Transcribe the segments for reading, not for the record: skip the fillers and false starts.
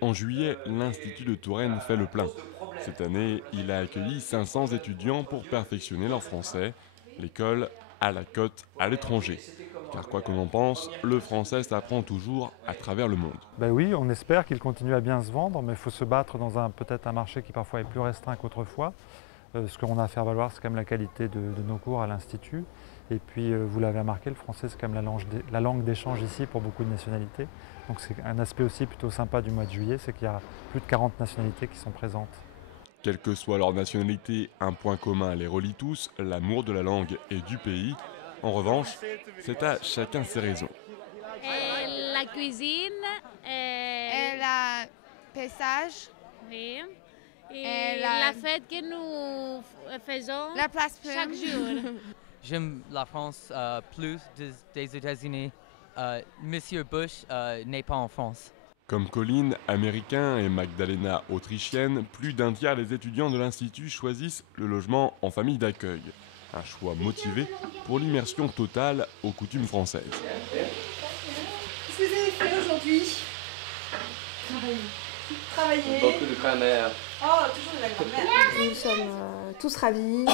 En juillet, l'Institut de Touraine fait le plein. Cette année, il a accueilli 500 étudiants pour perfectionner leur français. L'école a la cote à l'étranger. Car quoi qu'on en pense, le français s'apprend toujours à travers le monde. Ben oui, on espère qu'il continue à bien se vendre, mais il faut se battre dans peut-être un marché qui parfois est plus restreint qu'autrefois. Ce qu'on a à faire valoir, c'est quand même la qualité de nos cours à l'Institut. Et puis, vous l'avez remarqué, le français, c'est quand même la langue d'échange ici pour beaucoup de nationalités. Donc c'est un aspect aussi plutôt sympa du mois de juillet, c'est qu'il y a plus de 40 nationalités qui sont présentes. Quelle que soit leur nationalité, un point commun les relie tous, l'amour de la langue et du pays. En revanche, c'est à chacun ses raisons. La cuisine, Et le paysage, oui, et et la fête que nous faisons la place chaque Plume. jour. J'aime la France plus des États-Unis. Monsieur Bush n'est pas en France. Comme Colline, américain, et Magdalena, autrichienne, plus d'un tiers des étudiants de l'Institut choisissent le logement en famille d'accueil. Un choix motivé pour l'immersion totale aux coutumes françaises. Qu'est-ce que vous avez fait aujourd'hui? Travailler. Beaucoup de grammaire. Oh, toujours de la grammaire. Nous sommes tous ravis.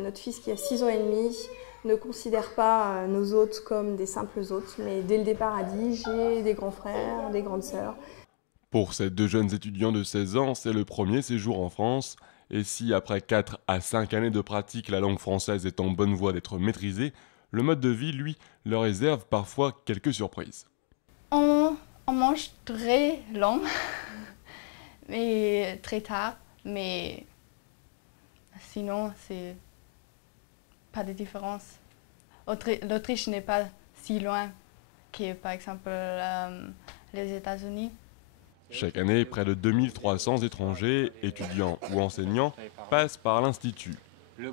Notre fils qui a 6 ans et demi ne considère pas nos hôtes comme des simples hôtes, mais dès le départ a dit j'ai des grands frères, des grandes sœurs. Pour ces deux jeunes étudiants de 16 ans, c'est le premier séjour en France. Et si après 4 à 5 années de pratique, la langue française est en bonne voie d'être maîtrisée, le mode de vie, lui, leur réserve parfois quelques surprises. On mange très lent, mais très tard, mais sinon, c'est pas de différence. L'Autriche n'est pas si loin que, par exemple, les États-Unis. Chaque année, près de 2300 étrangers, étudiants ou enseignants, passent par l'Institut.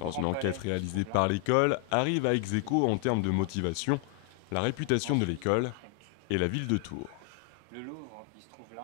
Dans une enquête réalisée par l'école, arrive à ex aequo en termes de motivation, la réputation de l'école et la ville de Tours.